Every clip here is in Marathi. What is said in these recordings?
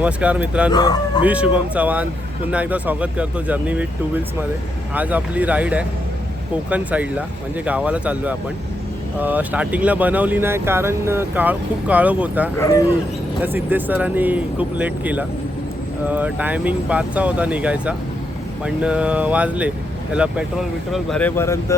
नमस्कार मित्रांनो मी शुभम चव्हाण. पुन्हा एकदा स्वागत करतो जर्नी विथ टू व्हील्समध्ये आज आपली राईड आहे कोकण साईडला म्हणजे गावाला चाललो आहे आपण स्टार्टिंगला बनवली नाही कारण काळ खूप काळोख होता आणि त्या सिद्धेश सरांनी खूप लेट केला. टायमिंग पाचचा होता निघायचा पण वाजले. त्याला पेट्रोल बिट्रोल भरेपर्यंत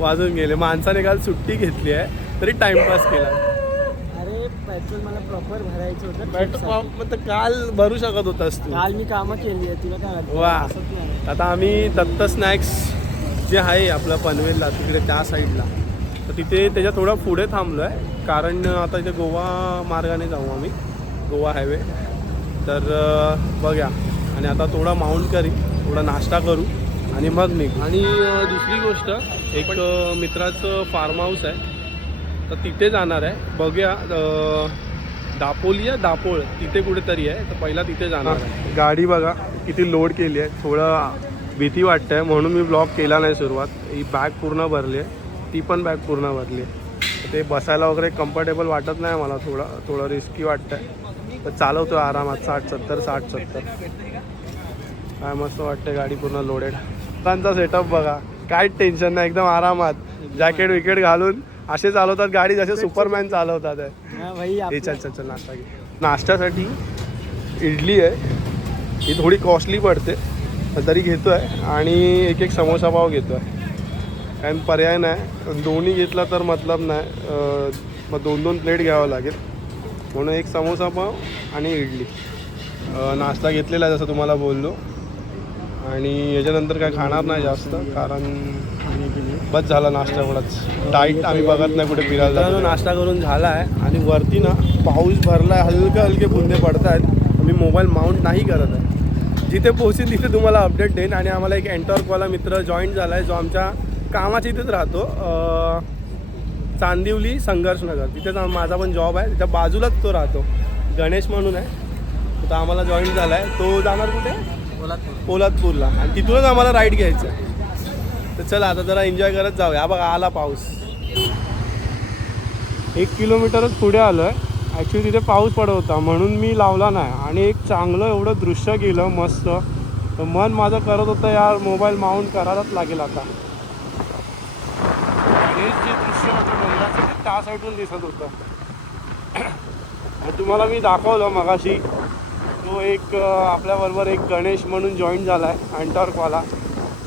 वाजून गेले. माणसाने काल सुट्टी घेतली आहे तरी टाईमपास केला. पेट्रोल मला प्रॉपर भरायचं होतं. पेट्रोल. पंप तर काल भरू शकत होतास तू. काल मी कामं केली आहे तुला काय वाटतं? वा. असंच नाही. आता आम्ही दत्त स्नॅक्स जे आहे आपलं पनवेलला तिकडे त्या साईडला तर तिथे त्याच्या थोडं पुढे थांबलो आहे कारण आता इथे गोवा मार्गाने जाऊ आम्ही. गोवा हायवे तर अं, बघा आणि आता थोडा माउंट करी थोडा नाश्ता करू आणि मग निघू. आणि अं, दुसरी गोष्ट एक अं, मित्राचं फार्म हाऊस आहे. तर तिथे जाणार आहे. बघूया दापोली आहे दापोळ. तिथे कुठेतरी आहे. तर पहिला तिथे जाणार आहे. गाडी बघा किती लोड केली आहे. थोडं भीती वाटते म्हणून मी ब्लॉक केला नाही सुरुवात. ही बॅग पूर्ण भरली आहे. ती पण बॅग पूर्ण भरली आहे. ते बसायला वगैरे कम्फर्टेबल वाटत नाही मला. थोडं थोडं रिस्की वाटतंय. तर चालवतो आरामात. साठ सत्तर साठ सत्तर. काय मस्त वाटते गाडी पूर्ण लोडेड त्यांचा सेटअप बघा. काय टेन्शन नाही. एकदम आरामात. जॅकेट विकेट घालून असे चालवतात गाडी जसे सुपरमॅन चालवतात. हा चल चल चल नाश्ता घे. नाश्त्यासाठी इडली आहे. ही थोडी कॉस्टली पडते तरी घेतो आहे आणि एक एक समोसा पाव घेतो आहे कारण पर्याय नाही. दोन्ही घेतला तर मतलब नाही. मग दोन दोन प्लेट घ्यावं लागेल. म्हणून एक समोसा पाव आणि इडली. नाश्ता घेतलेला आहे जसं तुम्हाला बोललो. आणि याच्यानंतर काय खाणार नाही जास्त कारण बस झाला नाश्ता एवढाच. डाईट आम्ही बघत नाही कुठे फिरायला जातो. नाश्ता करून झाला आहे आणि वरती ना पाऊस भरला आहे हलके हलके बुंदे पडत आहेत मी मोबाईल माउंट नाही करत आहे. जिथे पोहोचेल तिथे तुम्हाला अपडेट देईन. आणि आम्हाला एक एन्टॉर्कवाला मित्र जॉईन झाला आहे जो आमच्या कामाच्या इथेच राहतो. अं, चांदिवली संघर्षनगर तिथेच माझा पण जॉब आहे. त्याच्या बाजूलाच तो राहतो. गणेश म्हणून आहे. तो आम्हाला जॉईन झाला आहे तो जाणार कुठे? पोलादपूरला आणि तिथूनच आम्हाला राईड घ्यायचं आहे तर चला आता जरा एन्जॉय करत जाऊया. बघा आला पाऊस. एक किलोमीटरच पुढे आलो आहे ॲक्च्युली तिथे पाऊस पडत होता म्हणून मी लावला नाही. आणि एक चांगलं एवढं दृश्य गेलं मस्त. तर मन माझं करत होतं यार मोबाईल माउंट करायलाच लागेल आता. हे जे दृश्य होतं डोंगराचं ते त्या साईडून दिसत होतं. तुम्हाला मी दाखवलं मगाशी तो एक आपल्याबरोबर एक गणेश म्हणून जॉईन झाला आहे अँटॉर्कवाला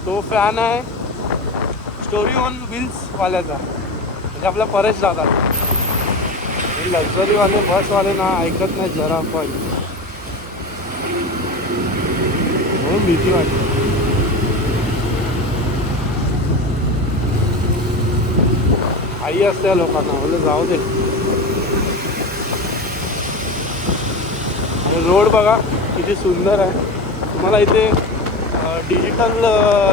तो फॅन आहे. स्टोरी ऑन व्हील्सवाल्याचा म्हणजे आपला परेश दादा. लक्झरीवाले बसवाले ना ऐकत नाही जरा पण. म्हणून भीती वाटते. आई असते लोकांना म्हणजे जाऊ दे. आणि रोड बघा किती सुंदर आहे. तुम्हाला इथे डिजिटल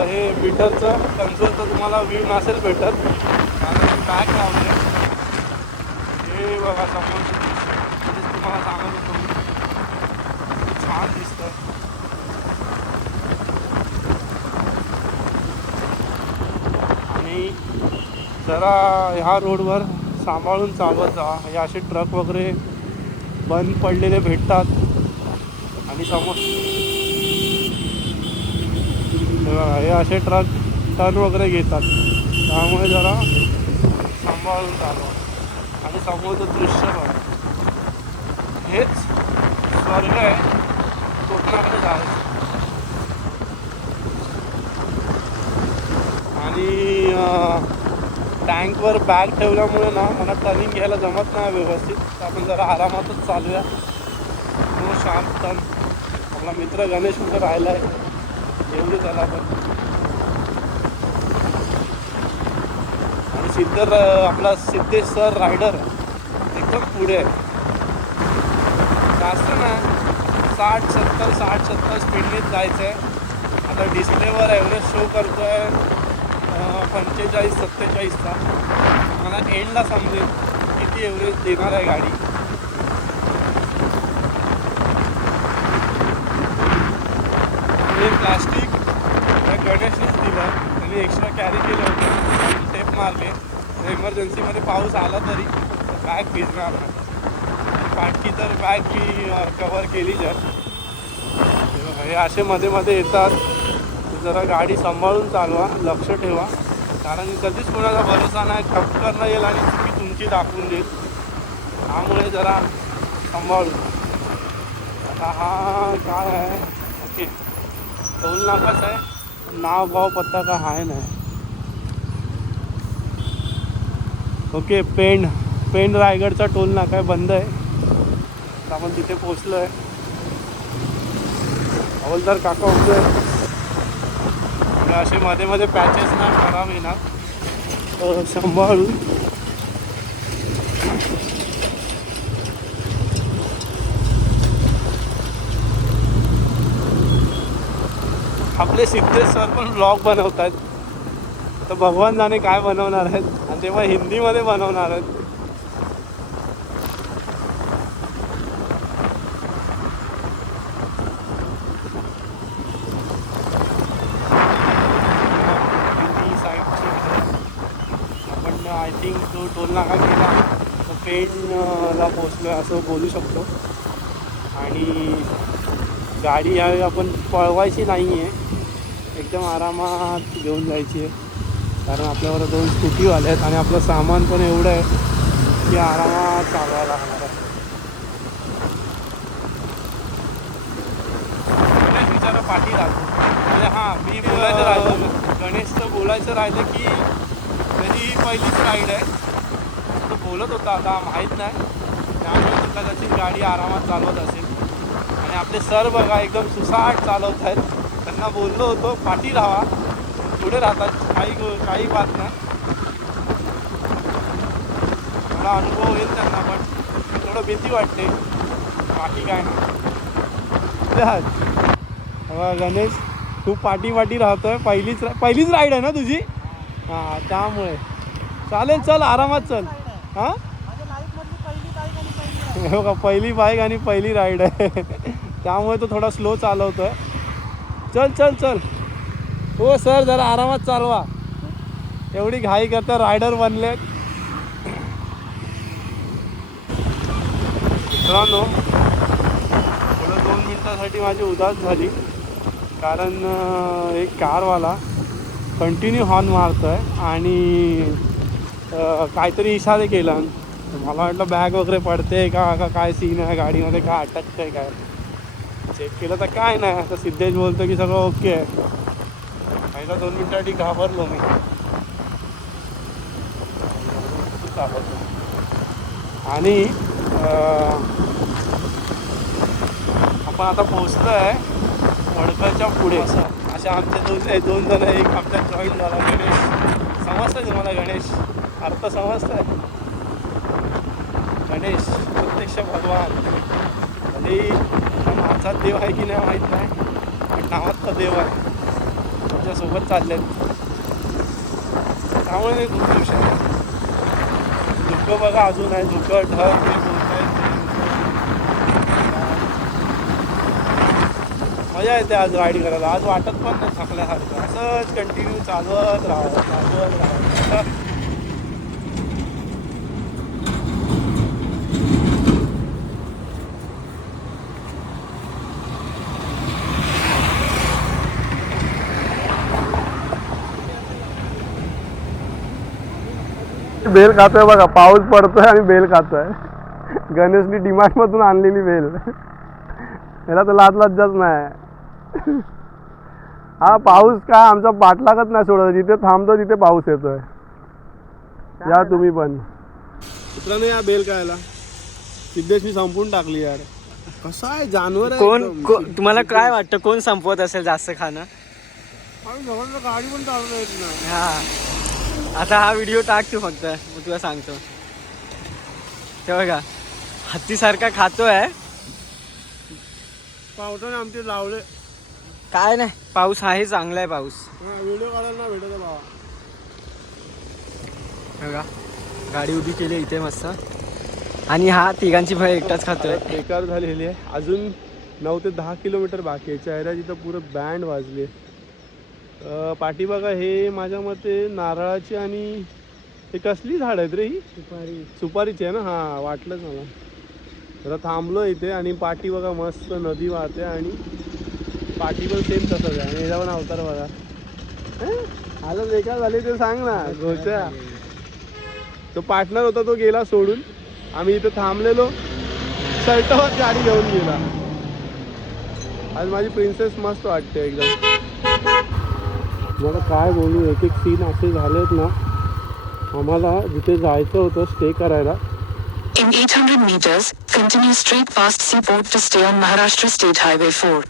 हे मीटरचं तर तुम्हाला व्ह्यू नसेल भेटत. कारण काय लावले हे बघा समोर. तुम्हाला सांगत होतो. छान दिसतं. आणि जरा ह्या रोडवर सांभाळून चालवत जा. हे असे ट्रक वगैरे बंद पडलेले भेटतात. आणि समोर हे असे ट्रक टर्न वगैरे घेतात. त्यामुळे जरा सांभाळून चालवा. आणि समोरचं दृश्य बघा. हेच स्वर्ग आहे. कोकणाकडे जायचं. आणि टँकवर बॅग ठेवल्यामुळे ना मला टर्निंग घ्यायला जमत नाही व्यवस्थित. आपण जरा आरामातच चालूया. हो शांत टन. आपला मित्र गणेश कुठं राहिला आहे एवढं त्याला आपण. आणि सिद्ध आपला सिद्धेश सर रायडर एकदम पुढे आहे. जास्त ना साठ सत्तर साठ सत्तर स्पीडनेच जायचं आहे आता डिस्प्लेवर ॲव्हरेज शो करतो आहे पंचेचाळीस सत्तेचाळीसचा. मला एंडला समजेल किती एव्हरेज देणार आहे गाडी हे प्लास्टिक त्या गणेशनेच मी एक्स्ट्रा कॅरी केलं होतं. टेप मारले. इमर्जन्सीमध्ये पाऊस आला तरी बॅग भिजणार नाही. बाकी तर बॅग मी कवर केली जर. हे असे मध्ये मध्ये येतात. जरा गाडी सांभाळून चालवा लक्ष ठेवा. कारण कधीच कोणाचा भरोसा नाही. करणं येईल आणि मी तुमची दाखवून देईल. त्यामुळे जरा सांभाळून आता हा काय आहे? ओके. टोल नाकाच आहे. नाव गाव पत्ता का आहे नाही? ओके पेंड पेंड रायगडचा टोल नाका आहे बंद आहे. आपण तिथे पोचलो आहे हवलदार काका उभे आहे असे मध्ये मध्ये पॅचेस नाही खराब येणार. सांभाळून आपले सिद्धेश सर पण ब्लॉग बनवत आहेत तर भगवान जाणे काय बनवणार आहेत? आणि तेव्हा हिंदीमध्ये बनवणार आहेत. आपण आय थिंक तो टोल नाका गेला तर पेनला पोचलो असं बोलू शकतो. आणि गाडी यावेळी आपण पळवायची नाही आहे एकदम आरामात घेऊन जायची आहे. कारण आपल्यावर दोन स्कूटीवाले आहेत आणि आपलं सामान पण एवढं आहे की आरामात चालवायला लागणार आहे. गणेश विचारा पाठी राहतो म्हणजे हां मी बोलायचं राहिलं. गणेशचं बोलायचं राहिलं की त्याची ही पहिलीच राईड आहे. तो बोलत होता आता माहीत नाही. त्यामुळे तो कदाचित गाडी आरामात चालवत असेल. आणि आपले सर बघा एकदम सुसाट चालवत आहेत. त्यांना बोललो होतो पाठी राहा पुढे राहतात. काही काही बात नाही. मला अनुभव होईल त्यांना पण थोडं भीती वाटते. बाकी काय नाही. गणेश तू पाठी पाठी राहतोय. पहिलीच पहिलीच राईड आहे ना तुझी? हां त्यामुळे. चालेल चल आरामात चल. हां? हो का पहिली बाईक आणि पहिली राईड आहे. त्यामुळे तो थोडा स्लो चालवतोय. चल चल चल. हो सर जरा आरामात चालवा. एवढी घाई करता रायडर बनले मित्रांनो थोडं दोन मिनटासाठी माझी उदास झाली. कारण एक कारवाला कंटिन्यू हॉर्न मारतो आहे आणि काहीतरी इशारे केला. मला वाटलं बॅग वगैरे पडते का का काय सीन आहे? गाडीमध्ये काय आहे काय? चेक केलं तर काय नाही. आता सिद्धेश बोलतो की सगळं ओके आहे. पहिला दोन मिनिटासाठी घाबरलो मी. घाबरलो. आणि आपण आता पोचलो आहे वडकरच्या पुढे. असे आमचे दोन दोन जण एक आमच्या जॉईन झाला. गणेश. समजतंय तुम्हाला गणेश? अर्थ समजतंय? गणेश प्रत्यक्ष भगवान. आणि माझा देव आहे की नाही माहीत नाही पण नावात देव आहे. तुमच्यासोबत चालले त्यामुळे नाही दुःख खुश आहे. दुःख बघा अजून आहे. दुःख ढग ते बोलतायत मजा येते आज राईड करायला. आज वाटत पण नाही थकल्यासारखं. असंच कंटिन्यू चालवत राहावं चालवत राहावं. बेल खातोय बघा पाऊस पडतोय आणि बेल खातोय. गणेशनी डिमांड मधून आणलेली बेल. याला तर लाज लज्जाच नाही. हा पाऊस काय आमचा पाठलागत नाही सोडत जिथे थांबतो तिथे पाऊस येतोय. या तुम्ही पण. मित्रांनो या बेल खायला. सिद्धेशनी संपून टाकली यार. कसा आहे जानवर आहे कोण. को- तुम्हाला काय वाटतं कोण संपवत असेल जास्त खाणं? गाडी पण चालवता येत नाही. हा. आता हा व्हिडिओ टाक तू फक्त. मग तुला सांगतो. ते बघा. हत्तीसारखा खातोय. पावसाने आमचे लावले. काय नाही पाऊस आहे चांगला आहे पाऊस. व्हिडिओ काढायला नाही भेटत भावा. बघा. गाडी उभी केली इथे मस्त. आणि हा तिघांची फळ एकटाच खातोय. बेकार झालेली आहे. अजून नऊ ते दहा किलोमीटर बाकी आहे. चेहऱ्याची तर पुरं बँड वाजली पाठीबागा हे माझ्या मते नारळाची आणि हे कसली झाड आहेत रे ही? सुपारी. सुपारीची आहे ना? हां वाटलंच मला. तर थांबलो इथे आणि पाठी बघा मस्त नदी वाहते आणि पाठी पण सेम तसंच आहे. आणि याचा पण अवतार बघा? आता बेकार झाले ते सांग ना घोच्या तो पार्टनर होता तो गेला सोडून. आम्ही इथे थांबलेलो. शर्टावर गाडी घेऊन गेला. आज माझी प्रिन्सेस मस्त वाटते एकदम. मला काय बोलू एक एक सीन असे झालेत ना आम्हाला जिथे जायचं होतं स्टे करायला. In 800 meters, continue straight past Seaport to stay on Maharashtra State Highway 4.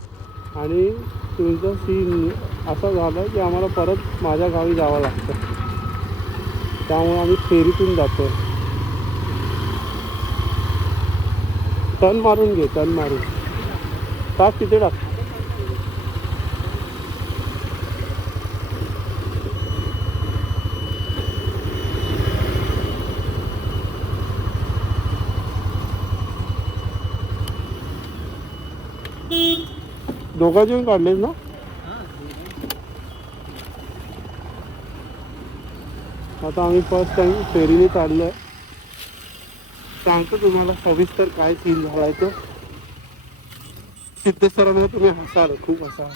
आणि तुमचा सीन असा झाला की आम्हाला परत माझ्या गावी जावं लागतं. त्यामुळे आम्ही फेरीतून जातो टर्न मारून घे टर्न मारून. टाक तिथे टाक. दोघांचे पण काढलेस ना? आता आम्ही फर्स्ट टाइम फेरीने चाललो आहे सांगतो तुम्हाला सविस्तर काय सीन झालाय तो तुम्ही हसाल खूप हसाल.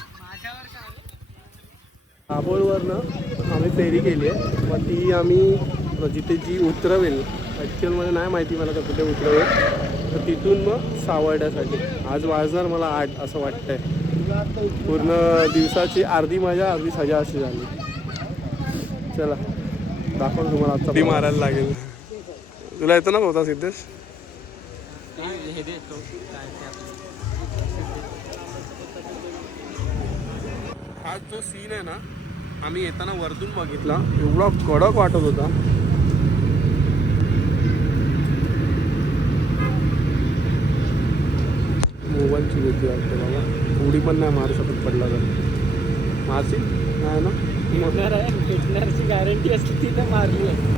दाभोळवरनं आम्ही फेरी केली आहे. मग ती आम्ही जिथे जी उतरवेल ॲक्च्युअलमध्ये नाही माहिती मला तर कुठे उतरवेल. तर तिथून मग सावर्ड्यासाठी आज वाजणार मला आठ असं वाटतंय. पूर्ण दिवसाची अर्धी मजा अर्धी सजा अशी झाली. चला दाखव तुम्हाला आता ती मारायला लागेल. तुला येतो ना होता सिद्धेश? हा जो सीन आहे ना आम्ही येताना वरतून बघितला. एवढा कडक वाटत होता. मोबाईलची भीती वाटते बाबा उडी पण नाही मारू शकत पडला तर. मारशील? नाही ना? भेटणार आहे. गॅरंटी असली ती तर मारली आहे.